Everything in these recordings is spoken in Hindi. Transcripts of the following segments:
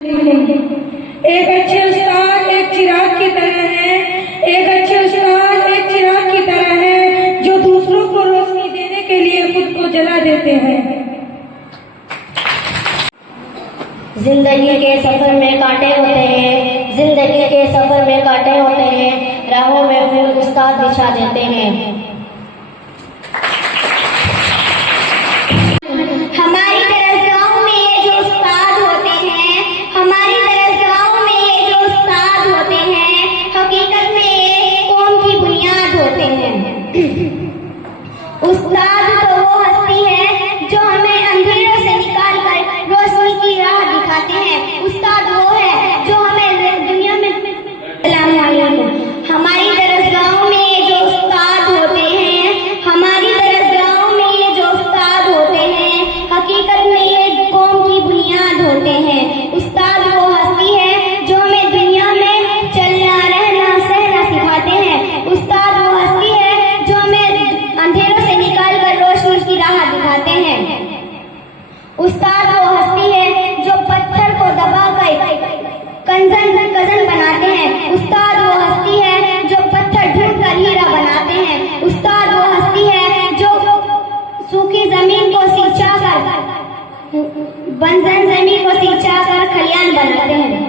एक अच्छे उस्ताद एक चिराग की तरह है। एक अच्छे उस्ताद एक चिराग की तरह है जो दूसरों को रोशनी देने के लिए खुद को जला देते हैं। जिंदगी के सफर में कांटे होते हैं, जिंदगी के सफर में कांटे होते हैं, राहों में फूल उस्ताद बिछा देते हैं। हमारी दरगाहों में ये जो उस्ताद होते हैं, हमारी दरगाहों में ये जो उस्ताद होते हैं, हकीकत में ये कौम की बुनियाद होते हैं। उस्ताद तो वो हस्ती है जो हमें अंधेरों से निकाल कर रोशनी की राह दिखाते हैं। उस्ताद वो है जो हमें दुनिया में हमारी दरगाहों में ये जो उस्ताद होते हैं, हमारी दरगाहों में ये जो उस्ताद होते हैं, हकीकत में ये कौम की बुनियाद होते हैं। उस्ताद वो हस्ती है जो हमें दुनिया में चलना रहना सहना सिखाते हैं। उस्ताद वो हस्ती है जो हमें अंधेरों से निकाल कर रोशनी की राह दिखाते हैं। उस्ताद वो हस्ती है जो पत्थर को दबाकर कंजन बनाते हैं। उस्ताद वो हस्ती है जो पत्थर ढूंढ कर हीरा बनाते हैं। उस्ताद वो हस्ती है जो सूखी जमीन को सिंचा कर बंजर जमीन को सिंचा कर खलियान बनाते हैं।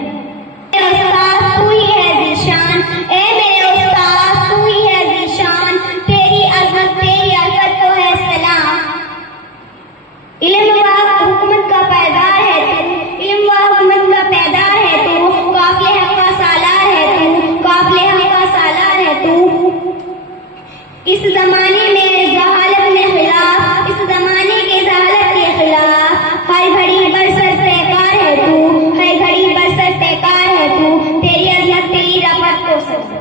उस्ताद तू ही है ज़ीशान, ए मेरे उस्ताद तू ही है ज़ीशान, तेरी अज़मत तेरी अज़मत को है सलाम। इल्म व हुकूमत का पैदार है तू, इल्म व हुकूमत का पैदार है तू, काफ़िले हक़ का सालार है तू, काफ़िले हक़ का सालार है तू। इस जमाने में जहालत में खिलाफ, इस जमाने के जहालत के खिलाफ हर घड़ी बरसत बेकार है तू, हर घड़ी बरसत बेकार है तू, तेरी अज़मत तेरी रफ़त को सब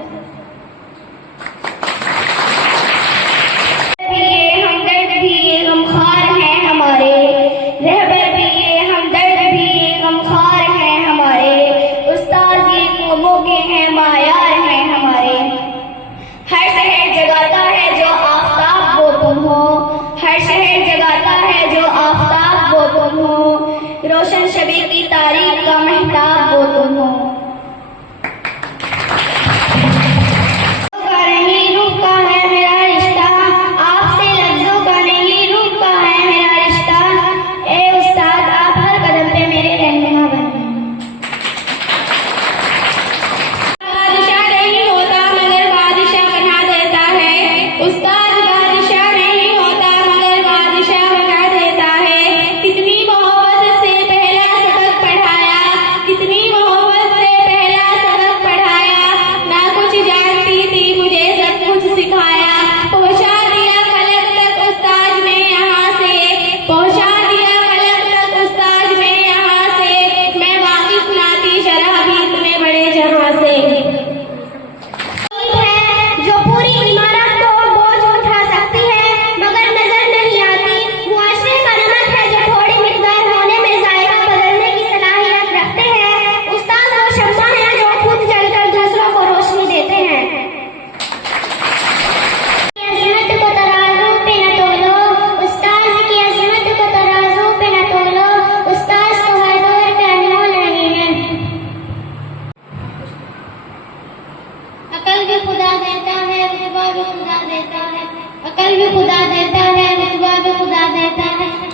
ये हमदर्द भी ये गमखार हैं हमारे, रहबर भी ये हमदर्द भी ये गमखार हैं हमारे, उस्ताद ये कौमों के हैं मायार हैं हमारे। हर शहर जगाता है जो आफताब वो तुम हो, हर शहर जगाता है जो आफताब वो तुम हो, रोशन शबे की तारीख का महताब वो तुम हो। अकल भी खुदा देता है, रुतबा भी खुदा देता है, अकल भी खुदा देता है, रुतबा भी खुदा देता है।